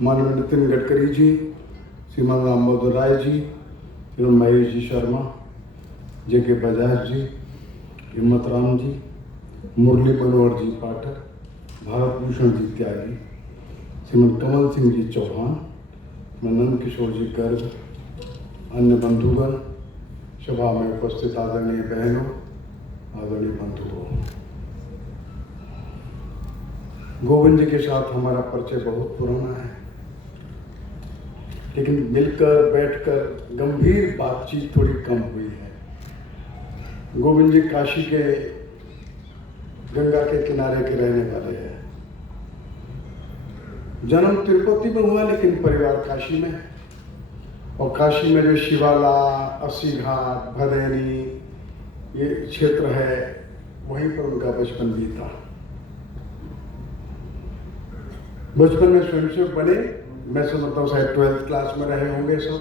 माननीय नितिन गडकरी जी, श्रीमान रामबहादुर राय जी, श्रीमान महेश जी शर्मा, JK बजाज जी, हिम्मत राम जी, मुरली मनोहर जी पाठक, भारत भूषण जी त्यागी, श्रीमान कमल सिंह जी चौहान, नंद किशोर जी गर्ग, अन्य बंधुगण, सभा में उपस्थित आदरणीय बहनों, आदरणीय बंधुओं, गोविंद जी के साथ हमारा परिचय बहुत पुराना है, लेकिन मिलकर बैठकर गंभीर बातचीत थोड़ी कम हुई है। गोविंद जी काशी के गंगा के किनारे के रहने वाले हैं। जन्म तिरुपति में हुआ लेकिन परिवार काशी में, और काशी में जो शिवाला, अस्सी घाट, भदैनी ये क्षेत्र है, वहीं पर उनका बचपन बीता। बचपन में स्वयंसेवक बने, मैं समझता हूँ शायद 12th क्लास में रहे होंगे सब।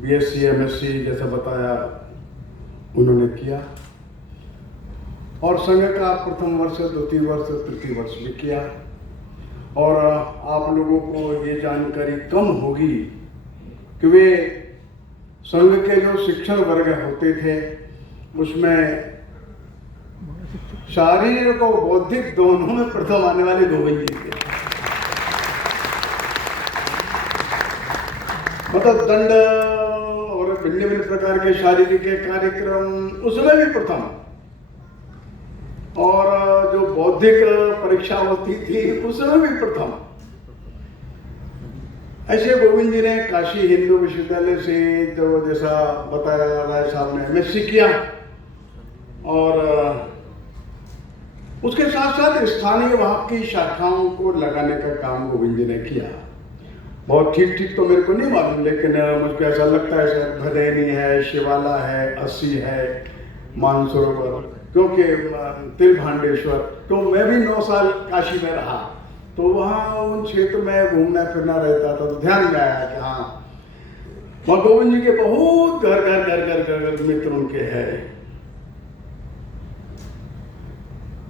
BSc MSc जैसा बताया उन्होंने किया, और संघ का प्रथम वर्ष, द्वितीय वर्ष, तृतीय वर्ष भी किया। और आप लोगों को ये जानकारी कम होगी कि वे संघ के जो शिक्षण वर्ग होते थे उसमें शारीरिक और बौद्धिक दोनों में प्रथम आने वाले गोविंद जी थे। मतलब दंड और भिन्न भिन्न प्रकार के शारीरिक कार्यक्रम उसमें भी प्रथम, और जो बौद्धिक परीक्षा होती थी उसमें भी प्रथम। ऐसे गोविंद जी ने काशी हिंदू विश्वविद्यालय से जो जैसा बताया राय साहब ने MSc किया, और उसके साथ साथ स्थानीय वहां की शाखाओं को लगाने का काम गोविंद जी ने किया। बहुत ठीक ठीक तो मेरे को नहीं मालूम, लेकिन मुझको ऐसा लगता है शायद भदैनी है, शिवाला है, अस्सी है, मानसरोवर, क्योंकि तिलभांडेश्वर, तो मैं भी 9 साल काशी में रहा, तो वहाँ उन क्षेत्र में घूमना फिरना रहता था, तो ध्यान में आया कि हाँ वहाँ गोविंद जी के बहुत घर मित्र उनके हैं।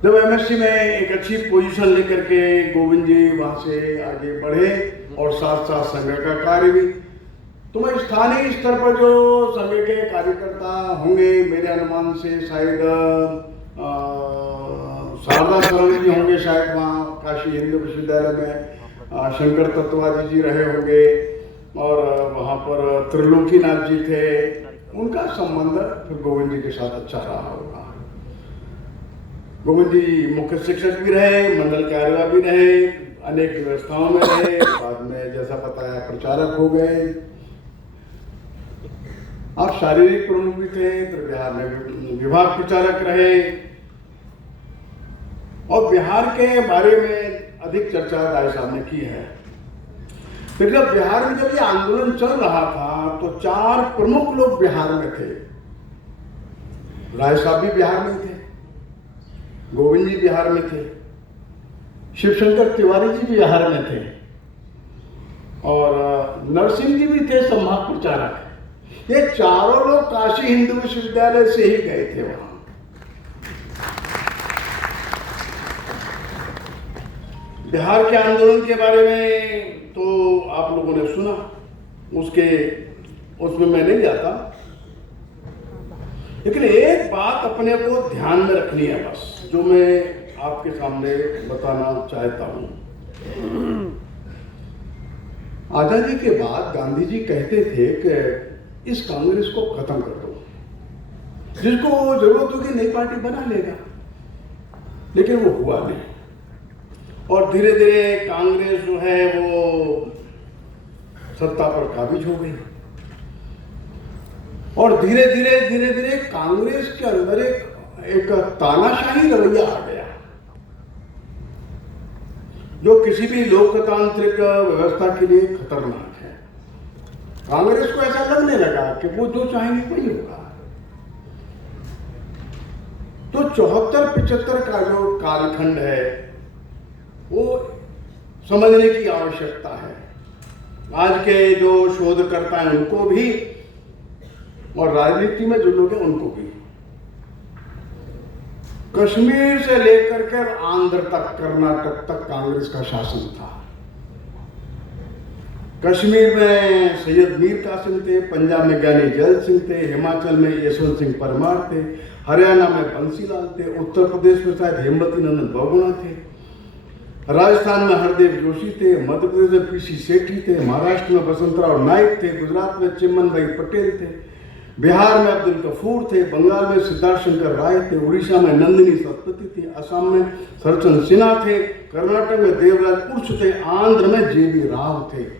जब MSc में एक अच्छी पोजीशन लेकर के गोविंद जी वहाँ से आगे बढ़े, और साथ साथ संघ का कार्य भी, तो मैं स्थानीय स्तर पर जो संघ के कार्यकर्ता होंगे, मेरे अनुमान से शायद शारदा शरण जी होंगे, शायद वहाँ काशी हिंदू विश्वविद्यालय में शंकर तत्वादी जी रहे होंगे, और वहाँ पर त्रिलोकीनाथ जी थे। उनका संबंध फिर गोविंद जी के साथ अच्छा रहा होगा। गोविंद जी मुख्य शिक्षक भी रहे, मंडल कार्यवाह भी रहे, अनेक व्यवस्थाओं में रहे, बाद में जैसा बताया प्रचारक हो गए। आप शारीरिक प्रमुख भी थे, तो बिहार में विभाग प्रचारक रहे, और बिहार के बारे में अधिक चर्चा राय साहब ने की है। फिर जब बिहार में जब ये आंदोलन चल रहा था तो 4 प्रमुख लोग बिहार में थे। राय साहब भी बिहार में थे, गोविंद जी बिहार में थे, शिवशंकर तिवारी जी बिहार में थे, और नरसिंह जी भी थे संभाग प्रचारक। ये चारों लोग काशी हिंदू विश्वविद्यालय से ही गए थे वहां। बिहार के आंदोलन के बारे में तो आप लोगों ने सुना, उसमें मैं नहीं जाता, लेकिन एक बात अपने को ध्यान में रखनी है बस, जो मैं आपके सामने बताना चाहता हूं। आजादी के बाद गांधी जी कहते थे कि इस कांग्रेस को खत्म कर दो, जिसको जरूरत होगी नई पार्टी बना लेगा, लेकिन वो हुआ नहीं, और धीरे धीरे कांग्रेस जो है वो सत्ता पर काबिज हो गई, और धीरे धीरे कांग्रेस के अंदर एक तानाशाही रवैया आ गया, जो किसी भी लोकतांत्रिक व्यवस्था के लिए खतरनाक है। कांग्रेस को ऐसा लगने लगा कि वो जो चाहेंगे वही होगा। तो 74-75 का जो कालखंड है वो समझने की आवश्यकता है, आज के जो शोधकर्ता हैं उनको भी, और राजनीति में जो लोग हैं उनको भी। कश्मीर से लेकर के आंध्र तक, कर्नाटक तक कांग्रेस का शासन था। कश्मीर में सैयद मीर कासिम थे, पंजाब में ज्ञानी जैल सिंह थे, हिमाचल में यशवंत सिंह परमार थे, हरियाणा में बंसीलाल थे, उत्तर प्रदेश में शायद हेमवती नंदन बहुगुणा थे, राजस्थान में हरदेव जोशी थे, मध्य प्रदेश में पीसी सेठी थे, महाराष्ट्र में बसंतराव नाइक थे, गुजरात में चिमन भाई पटेल थे, बिहार में अब्दुल गफूर थे, बंगाल में सिद्धार्थ शंकर राय थे, उड़ीसा में नंदिनी सरस्वती थी, असम में सरचंद सिन्हा थे, कर्नाटक में देवराज उर्स थे, आंध्र में जेबी राव थे।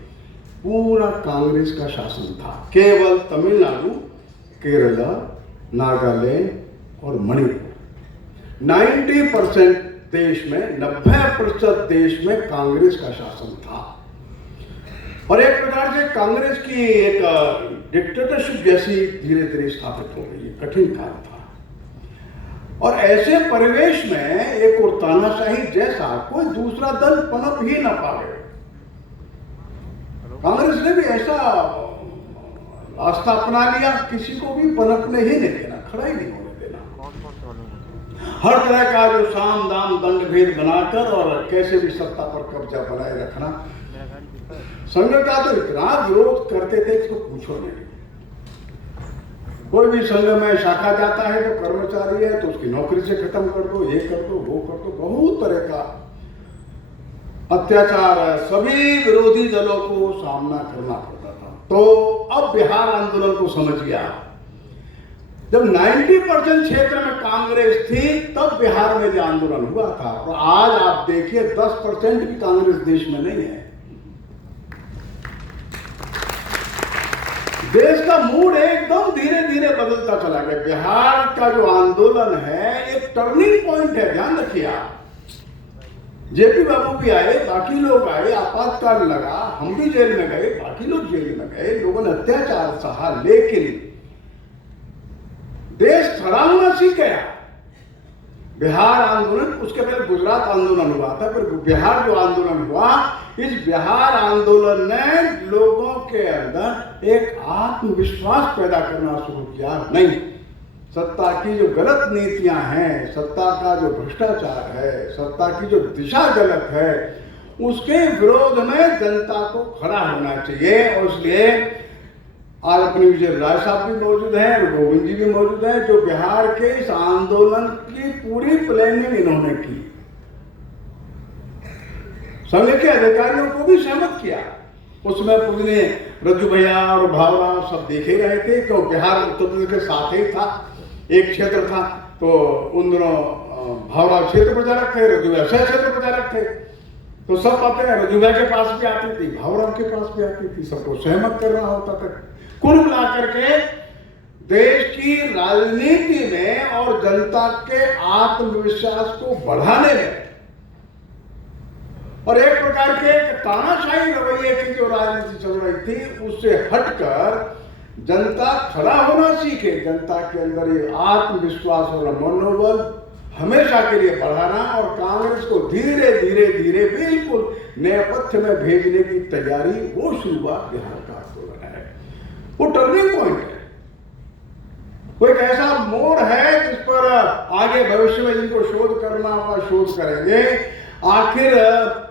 पूरा कांग्रेस का शासन था। केवल तमिलनाडु, केरला, नागालैंड और मणिपुर 90% देश में, 90% देश में कांग्रेस का शासन था। और एक प्रकार से कांग्रेस की एक डिक्टेटरशिप जैसी धीरे धीरे स्थापित हो गई। कठिन काल था और ऐसे परिवेश में एक और तानाशाही जैसा कोई दूसरा दल पनप ही ना पाए। कांग्रेस ने भी ऐसा रास्ता अपना लिया, किसी को भी पनपने ही नहीं देना, खड़ा ही नहीं होने देना। हर तरह का जो साम दाम दंड भेद बनाकर और कैसे भी सत्ता पर कब्जा बनाए रखना। संघ का तो इतना विरोध करते थे इसको पूछो नहीं। कोई भी संघ में शाखा जाता है तो कर्मचारी है तो उसकी नौकरी से खत्म कर दो, ये कर दो, वो कर दो, बहुत तरह का अत्याचार सभी विरोधी दलों को सामना करना पड़ता था। तो अब बिहार आंदोलन को समझ गया। जब 90% क्षेत्र में कांग्रेस थी तब बिहार में जो आंदोलन हुआ था, और आज आप देखिए 10% भी कांग्रेस देश में नहीं है। देश का मूड एकदम धीरे धीरे बदलता चला गया। बिहार का जो आंदोलन है एक टर्निंग पॉइंट है, ध्यान रखिए आप। जेपी बाबू भी आए, बाकी लोग आए, आपातकाल लगा, हम भी जेल में गए, बाकी लोग जेल में गए, लोगों ने अत्याचार सहा, लेकिन देश खड़ा होना सीख गया। बिहार आंदोलन, उसके पहले गुजरात आंदोलन हुआ था, फिर बिहार जो आंदोलन हुआ, इस बिहार आंदोलन ने लोगों के अंदर एक आत्मविश्वास पैदा करना शुरू किया। नहीं, सत्ता की जो गलत नीतियां हैं, सत्ता का जो भ्रष्टाचार है, सत्ता की जो दिशा गलत है, उसके विरोध में जनता को खड़ा होना चाहिए। और इसलिए आज अपने विजय राय साहब भी मौजूद हैं और गोविंद जी भी मौजूद हैं, जो बिहार के इस आंदोलन की पूरी प्लानिंग इन्होंने की। संघ के अधिकारियों को भी सहमत किया। उसमें पूजने रज्जू भैया और भावराव सब देखे रहे थे, क्यों बिहार उत्तर प्रदेश के साथ ही था, एक क्षेत्र था। तो उन दोनों भावराव क्षेत्र प्रचारक थे, रज्जू भैया क्षेत्र प्रचारक थे। तो सब बातें रज्जू भैया के पास भी आती थी, भावराव के पास भी आती थी, सबको सहमत करना होता था। कुल मिलाकर के देश की राजनीति में और जनता के आत्मविश्वास को बढ़ाने में और एक प्रकार के तानाशाही रवैये की जो राजनीति चल रही थी, उससे हटकर जनता खड़ा होना सीखे। जनता के अंदर ये आत्मविश्वास और मनोबल हमेशा के लिए बढ़ाना और कांग्रेस को धीरे धीरे धीरे बिल्कुल नए पथ में भेजने की तैयारी, वो शुरुआत बिहार का आंदोलन है। वो टर्निंग पॉइंट है, वो एक ऐसा मोड़ है जिस पर आगे भविष्य में जिनको शोध करना होगा शोध करेंगे। आखिर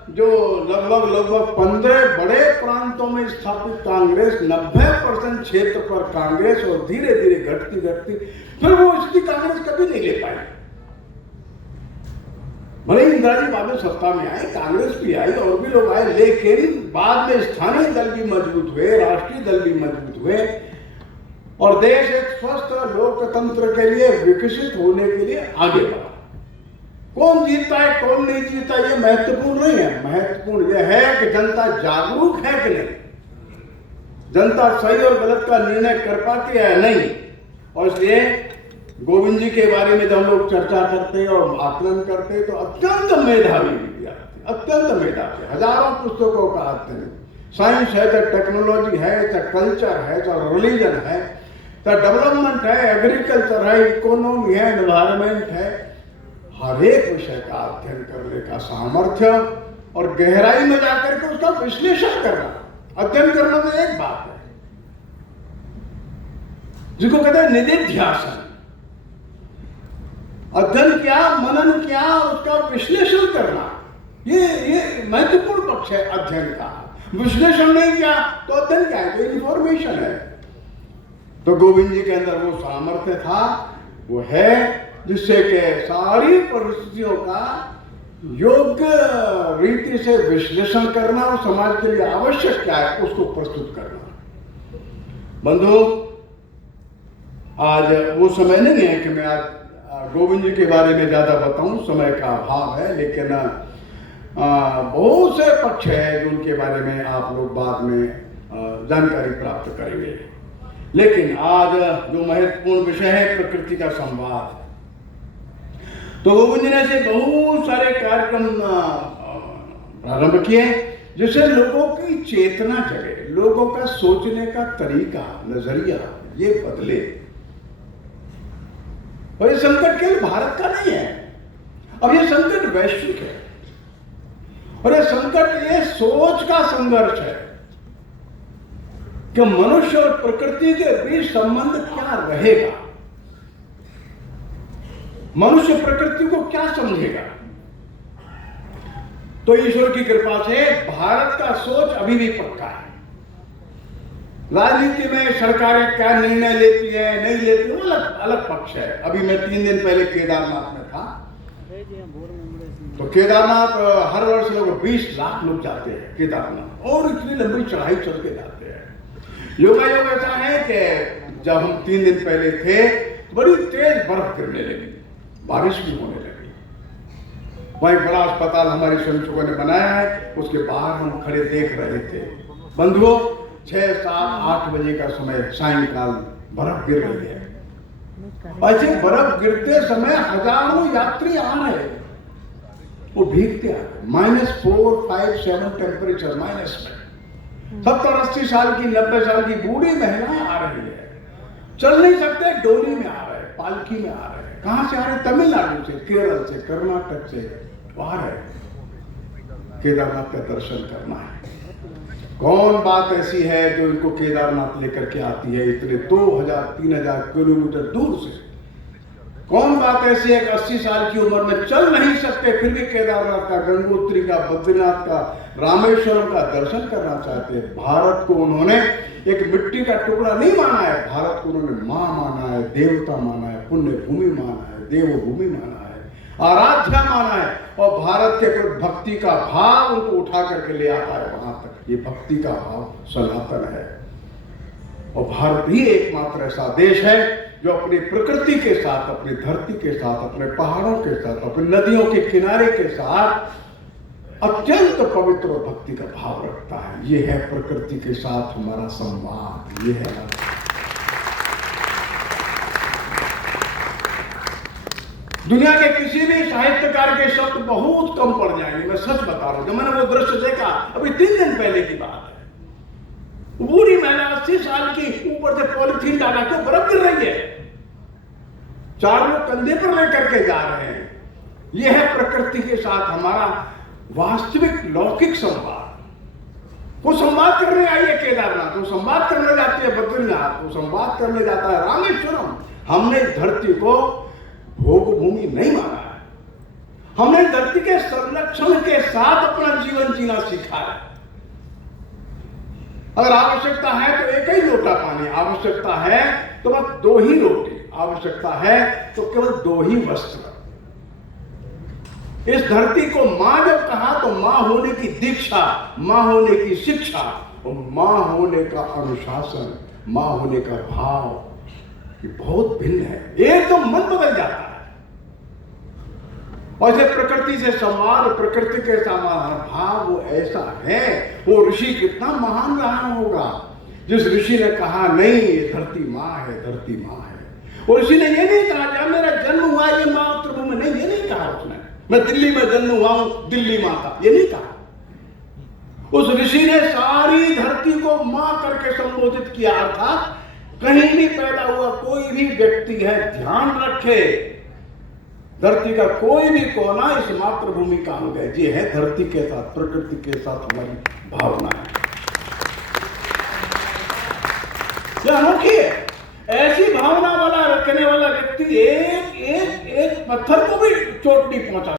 जो लगभग 15 बड़े प्रांतों में स्थापित कांग्रेस, 90% क्षेत्र पर कांग्रेस, और धीरे धीरे घटती फिर वो स्थिति कांग्रेस कभी नहीं ले पाई। भले इंदिरा जी बाद में सत्ता में आए, कांग्रेस भी आई और भी लोग आए, लेकिन बाद में स्थानीय दल भी मजबूत हुए, राष्ट्रीय दल भी मजबूत हुए और देश एक स्वस्थ लोकतंत्र के लिए विकसित होने के लिए आगे बढ़ा। कौन जीतता है कौन नहीं जीतता ये महत्वपूर्ण नहीं है। महत्वपूर्ण यह है कि जनता जागरूक है कि नहीं, जनता सही और गलत का निर्णय कर पाती है नहीं। और इसलिए गोविंद जी के बारे में जब लोग चर्चा करते और आकलन करते तो अत्यंत मेधावी विद्यार्थी, अत्यंत मेधावी, हजारों पुस्तकों का अध्ययन, साइंस है, चाहे टेक्नोलॉजी है, चाहे कल्चर है, चाहे रिलीजन है, चाहे डेवलपमेंट है, एग्रीकल्चर है, इकोनॉमी है, एनवायरमेंट है, हर एक विषय का अध्ययन करने का सामर्थ्य और गहराई में जाकर के उसका विश्लेषण करना। अध्ययन करना तो एक बात है, जिसको कहते हैं निधिध्यासन। अध्ययन किया, मनन किया, उसका विश्लेषण करना, ये महत्वपूर्ण पक्ष है अध्ययन का। विश्लेषण नहीं किया तो अध्ययन क्या है, तो इंफॉर्मेशन है। तो गोविंद जी के अंदर वो सामर्थ्य था, वो है, जिससे कि सारी परिस्थितियों का योग्य रीति से विश्लेषण करना और समाज के लिए आवश्यक क्या है उसको प्रस्तुत करना। बंधु, आज वो समय नहीं है कि मैं आज गोविंद जी के बारे में ज्यादा बताऊं, समय का अभाव है, लेकिन बहुत से पक्ष है जो उनके बारे में आप लोग बाद में जानकारी प्राप्त करेंगे। लेकिन आज जो महत्वपूर्ण विषय है प्रकृति का संवाद, तो गोविंद जी ने से बहुत सारे कार्यक्रम प्रारंभ किए जिससे लोगों की चेतना जगे, लोगों का सोचने का तरीका, नजरिया ये बदले। और ये संकट केवल भारत का नहीं है, अब ये संकट वैश्विक है, और ये संकट ये सोच का संघर्ष है कि मनुष्य और प्रकृति के बीच संबंध क्या रहेगा, मनुष्य प्रकृति को क्या समझेगा। तो ईश्वर की कृपा से भारत का सोच अभी भी पक्का है। राजनीति में सरकारें क्या निर्णय लेती है नहीं लेती वो अलग अलग पक्ष है। अभी मैं 3 दिन पहले केदारनाथ में था, तो केदारनाथ हर वर्ष लोग 20 लाख लोग जाते हैं केदारनाथ, और इतनी लंबी चढ़ाई चल के जाते हैं। योगायोग ऐसा है कि जब हम 3 दिन पहले थे बड़ी तेज बर्फ गिरने लगी, बारिश भी होने लगी। वहीं बड़ा अस्पताल हमारे स्वयंसेवकों ने बनाया है, उसके बाहर हम खड़े देख रहे थे। बंधुओं, 6, 7, 8 बजे का समय सायंकाल बर्फ गिर रही है। ऐसे बर्फ गिरते समय हजारों यात्री आ रहे हैं, वो भीगते आ रहे, -4, 5, 7 टेम्परेचर माइनस में। 70-80 साल की 90 साल की बूढ़ी महिलाएं आ रही है, चल नहीं सकते, डोली में आ रहे, पालकी में आ रहे। कहां से आ रहे? तमिलनाडु से, केरल से, कर्नाटक से आ रहे केदारनाथ का दर्शन करना है। कौन बात ऐसी है जो इनको केदारनाथ लेकर के आती है इतने 2000-3000 किलोमीटर दूर से? कौन बात ऐसी है कि 80 साल की उम्र में चल नहीं सकते फिर भी केदारनाथ का, गंगोत्री का, बद्रीनाथ का, रामेश्वरम का दर्शन करना चाहते हैं? भारत को उन्होंने एक मिट्टी का टुकड़ा नहीं माना है, भारत को उन्होंने मां माना है, देवता माना है, पुण्य भूमि माना है, देवभूमि माना है, आराध्या माना है, और भारत के प्रति भक्ति का भाव उनको उठा करके ले आता है वहां तक। ये भक्ति का भाव सनातन है, और भारत ही एकमात्र ऐसा देश है जो अपनी प्रकृति के साथ, अपनी धरती के साथ, अपने पहाड़ों के साथ, अपनी नदियों के किनारे के साथ अत्यंत पवित्र और भक्ति का भाव रखता है। ये है प्रकृति के साथ हमारा संवाद, ये है। दुनिया के किसी भी साहित्यकार के शब्द बहुत कम पड़ जाएंगे, मैं सच बता रहा हूं। जब मैंने वो दृश्य देखा, अभी 3 दिन पहले की बात है, बूढ़ी महिला 80 साल की, ऊपर से पॉलिथीन डाला के बर्फ गिर रही है, 4 लोग कंधे पर लेकर के जा रहे हैं। यह है प्रकृति के साथ हमारा वास्तविक लौकिक संवाद। वो संवाद करने आई है केदारनाथ, वो संवाद करने जाती है बद्रीनाथ, वो संवाद करने जाता है रामेश्वरम। हमने धरती को भोग भूमि नहीं माना है, हमने धरती के संरक्षण के साथ अपना जीवन जीना सीखा है। अगर आवश्यकता है तो एक ही लोटा पानी, आवश्यकता है तो बस 2 ही रोटी, आवश्यकता है तो केवल 2 ही वस्त्र। इस धरती को मां जब कहा तो मां होने की दीक्षा, मां होने की शिक्षा और मां होने का अनुशासन, मां होने का भाव, ये बहुत भिन्न है। एकदम मन बदल जाता है। और इसे प्रकृति से संवाद, प्रकृति के समान भाव वो ऐसा है। वो ऋषि कितना महान रहा होगा जिस ऋषि ने कहा नहीं ये धरती माँ है, धरती माँ है। और ऋषि ने ये नहीं कहा जब मेरा जन्म हुआ ये मातृभूमि, नहीं, ये नहीं कहा उसने, मैं दिल्ली में जन्म हुआ हूं, दिल्ली माता, ये नहीं कहा। उस ऋषि ने सारी धरती को मां करके संबोधित किया। अर्थात कहीं भी पैदा हुआ कोई भी व्यक्ति है, ध्यान रखे धरती का कोई भी कोना इस मातृभूमि का अंग है। ये है धरती के साथ, प्रकृति के साथ हमारी भावना है। यह अनोखी है। ऐसी भावना वाला रखने वाला व्यक्ति एक एक एक पत्थर को भी चोट नहीं पहुंचा